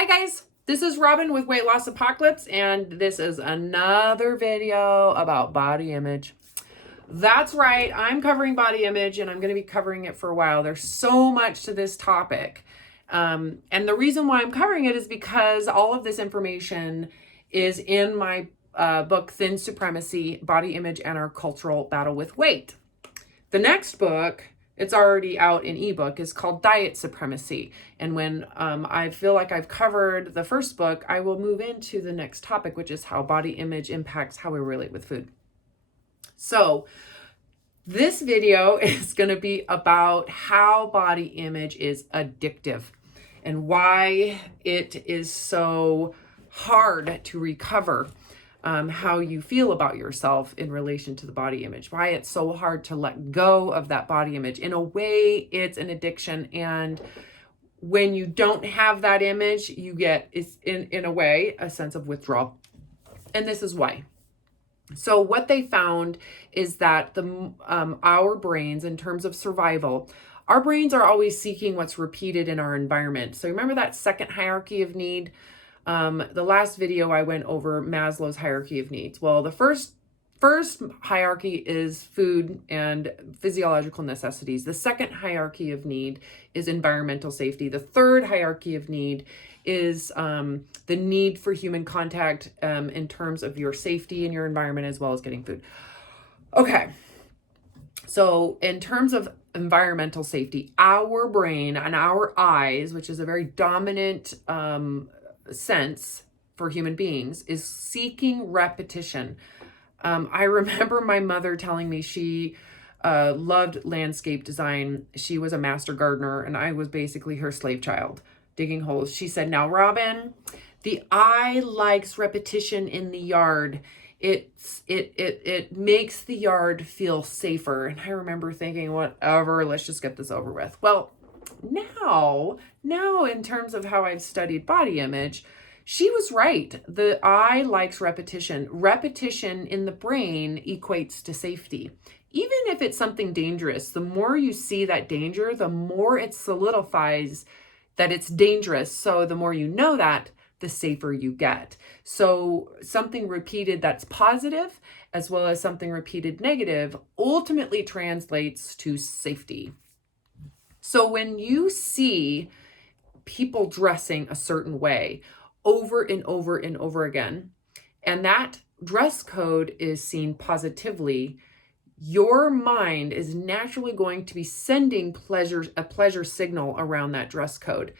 Hi guys, this is Robin with Weight Loss Apocalypse, and this is another video about body image. That's right, I'm covering body image, and I'm going to be covering it for a while. There's so much to this topic. And the reason why I'm covering it is because all of this information is in my book, Thin Supremacy, Body Image and Our Cultural Battle with Weight. The next book, it's already out in ebook, is called Diet Supremacy. And when I feel like I've covered the first book, I will move into the next topic, which is how body image impacts how we relate with food. So this video is going to be about how body image is addictive and why it is so hard to recover. How you feel about yourself in relation to the body image, why it's so hard to let go of that body image. In a way, it's an addiction. And when you don't have that image, you get, it's in a way, a sense of withdrawal. And this is why. So what they found is that our brains, in terms of survival, our brains are always seeking what's repeated in our environment. So remember that second hierarchy of need? The last video I went over Maslow's hierarchy of needs. Well, the first hierarchy is food and physiological necessities. The second hierarchy of need is environmental safety. The third hierarchy of need is the need for human contact in terms of your safety in your environment as well as getting food. Okay. So in terms of environmental safety, our brain and our eyes, which is a very dominant sense for human beings, is seeking repetition. I remember my mother telling me she loved landscape design. She was a master gardener and I was basically her slave child, digging holes. She said, "Now, Robin, the eye likes repetition in the yard. It makes the yard feel safer." And I remember thinking, whatever, let's just get this over with. Well, now in terms of how I've studied body image, she was right. The eye likes repetition. Repetition in the brain equates to safety. Even if it's something dangerous, the more you see that danger, the more it solidifies that it's dangerous. So the more you know that, the safer you get. So something repeated that's positive, as well as something repeated negative, ultimately translates to safety. So when you see people dressing a certain way over and over and over again, and that dress code is seen positively, your mind is naturally going to be sending a pleasure signal around that dress code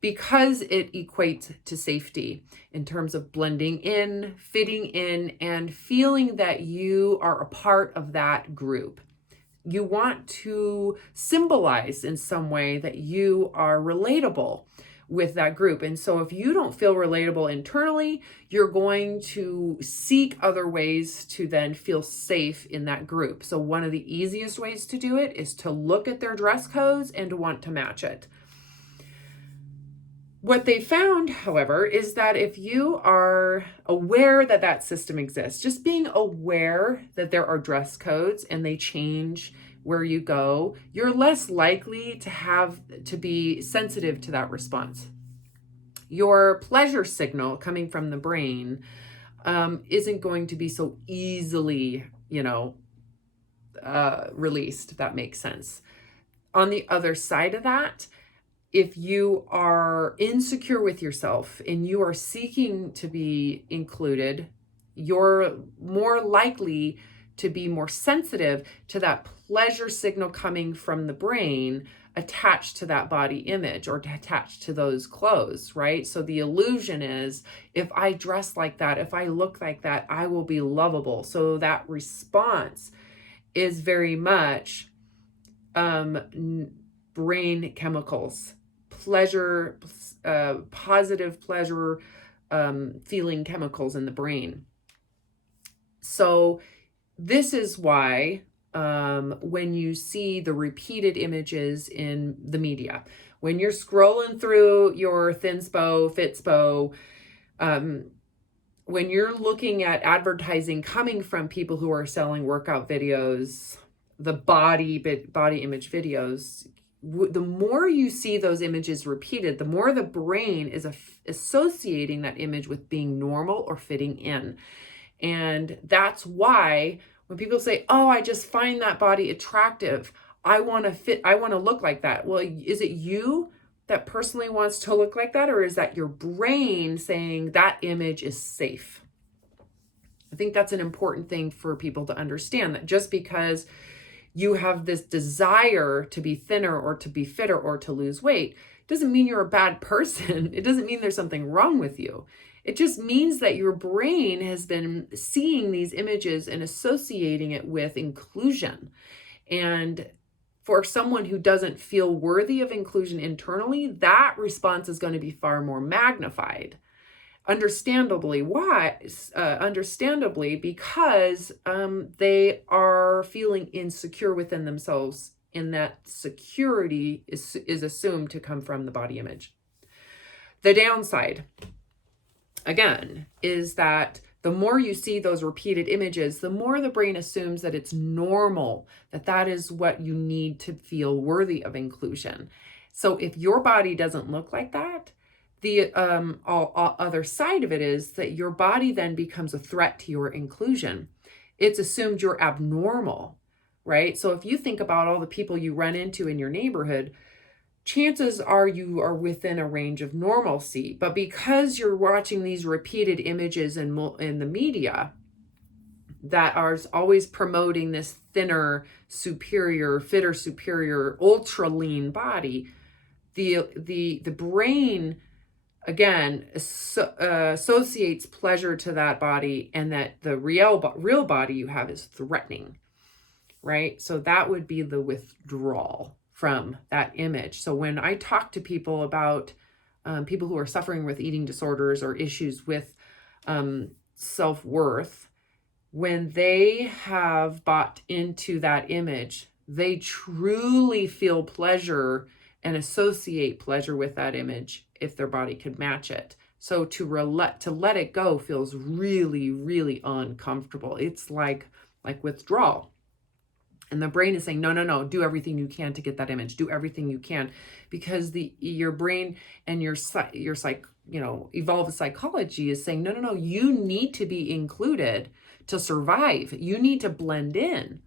because it equates to safety in terms of blending in, fitting in, and feeling that you are a part of that group. You want to symbolize in some way that you are relatable with that group. And so if you don't feel relatable internally, you're going to seek other ways to then feel safe in that group. So one of the easiest ways to do it is to look at their dress codes and to want to match it. What they found, however, is that if you are aware that that system exists, just being aware that there are dress codes and they change where you go, you're less likely to be sensitive to that response. Your pleasure signal coming from the brain isn't going to be so easily, released, if that makes sense. On the other side of that, if you are insecure with yourself and you are seeking to be included, you're more likely to be more sensitive to that pleasure signal coming from the brain attached to that body image or attached to those clothes, right? So the illusion is, if I dress like that, if I look like that, I will be lovable. So that response is very much brain chemicals, pleasure, positive pleasure feeling chemicals in the brain. So this is why when you see the repeated images in the media, when you're scrolling through your Thinspo, Fitspo, when you're looking at advertising coming from people who are selling workout videos, the body image videos, the more you see those images repeated, the more the brain is associating that image with being normal or fitting in. And that's why when people say, oh, I just find that body attractive, I want to fit, I want to look like that. Well, is it you that personally wants to look like that? Or is that your brain saying that image is safe? I think that's an important thing for people to understand, that just because you have this desire to be thinner or to be fitter or to lose weight doesn't mean you're a bad person. It doesn't mean there's something wrong with you. It just means that your brain has been seeing these images and associating it with inclusion. And for someone who doesn't feel worthy of inclusion internally, that response is going to be far more magnified. Understandably, why? Understandably, because they are feeling insecure within themselves, and that security is assumed to come from the body image. The downside, again, is that the more you see those repeated images, the more the brain assumes that it's normal, that is what you need to feel worthy of inclusion. So if your body doesn't look like that, the other side of it is that your body then becomes a threat to your inclusion. It's assumed you're abnormal, right? So if you think about all the people you run into in your neighborhood, chances are you are within a range of normalcy. But because you're watching these repeated images in the media that are always promoting this thinner, superior, fitter, superior, ultra lean body, the brain, again, associates pleasure to that body, and that the real body you have is threatening, right? So that would be the withdrawal from that image. So when I talk to people about people who are suffering with eating disorders or issues with self-worth, when they have bought into that image, they truly feel pleasure and associate pleasure with that image if their body could match it. So to let it go feels really, really uncomfortable. It's like withdrawal. And the brain is saying, no, do everything you can to get that image. Do everything you can, because your brain and your evolved psychology is saying, no, you need to be included to survive. You need to blend in.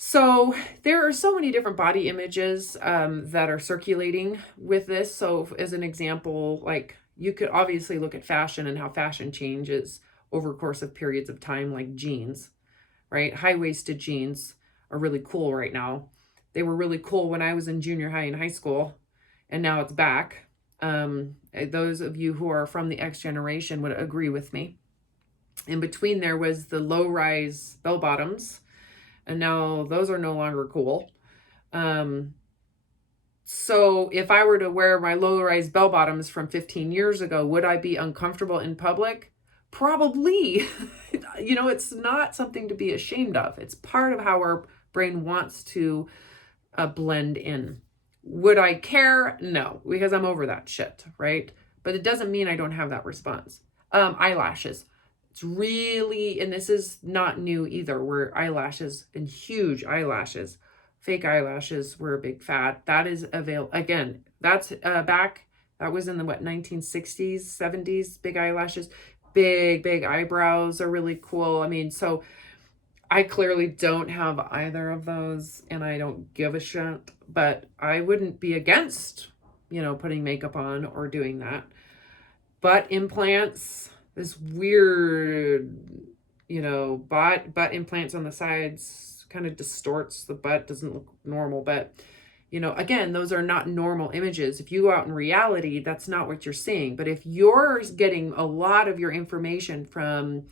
So there are so many different body images that are circulating with this. So as an example, like you could obviously look at fashion and how fashion changes over the course of periods of time, like jeans, right? High-waisted jeans are really cool right now. They were really cool when I was in junior high and high school, and now it's back. Those of you who are from the X generation would agree with me. In between there was the low-rise bell bottoms, and now those are no longer cool. So if I were to wear my low-rise bell bottoms from 15 years ago, would I be uncomfortable in public? Probably. It's not something to be ashamed of. It's part of how our brain wants to blend in. Would I care? No, because I'm over that shit, right? But it doesn't mean I don't have that response. Eyelashes. It's really, and this is not new either, where eyelashes and huge eyelashes, fake eyelashes were a big fad. That is available. Again, that's back, that was in the 1960s, 70s, big eyelashes. Big eyebrows are really cool. I mean, so I clearly don't have either of those, and I don't give a shit, but I wouldn't be against, putting makeup on or doing that. Butt implants, this weird, butt implants on the sides kind of distorts the butt, doesn't look normal, but again, those are not normal images. If you go out in reality, that's not what you're seeing. But if you're getting a lot of your information from,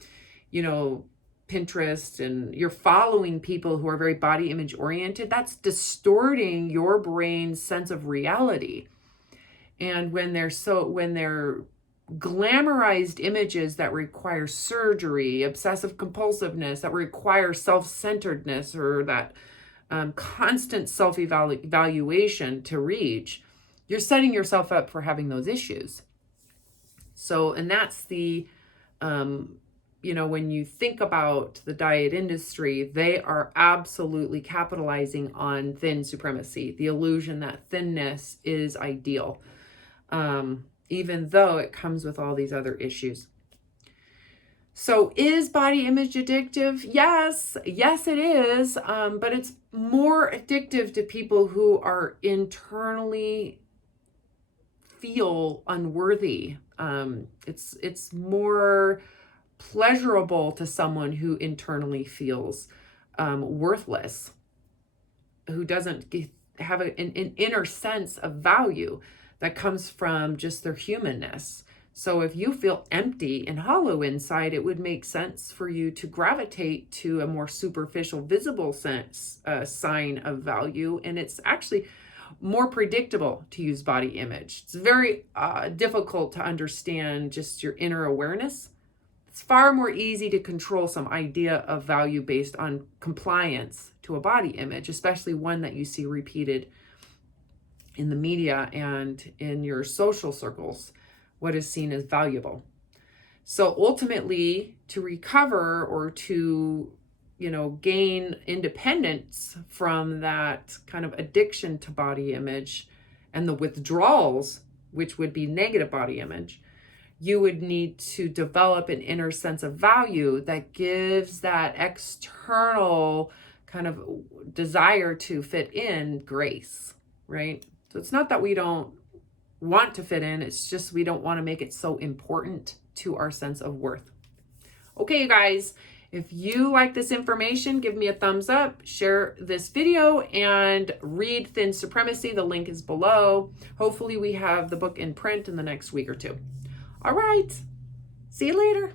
Pinterest, and you're following people who are very body image oriented, that's distorting your brain's sense of reality. And when they're glamorized images that require surgery, obsessive compulsiveness, that require self-centeredness, or that constant self-evaluation to reach, you're setting yourself up for having those issues. So, and that's the, when you think about the diet industry, they are absolutely capitalizing on thin supremacy, the illusion that thinness is ideal, even though it comes with all these other issues. So is body image addictive? Yes, it is. But it's more addictive to people who are internally feel unworthy. It's more pleasurable to someone who internally feels worthless, who doesn't have an inner sense of value that comes from just their humanness. So if you feel empty and hollow inside, it would make sense for you to gravitate to a more superficial, visible sign of value. And it's actually more predictable to use body image. It's very difficult to understand just your inner awareness. It's far more easy to control some idea of value based on compliance to a body image, especially one that you see repeated in the media and in your social circles, what is seen as valuable. So ultimately, to recover or to, gain independence from that kind of addiction to body image and the withdrawals, which would be negative body image, you would need to develop an inner sense of value that gives that external kind of desire to fit in grace, right? So it's not that we don't want to fit in, it's just we don't want to make it so important to our sense of worth. Okay, you guys, if you like this information, give me a thumbs up, share this video, and read Thin Supremacy. The link is below. Hopefully we have the book in print in the next week or two. All right, see you later.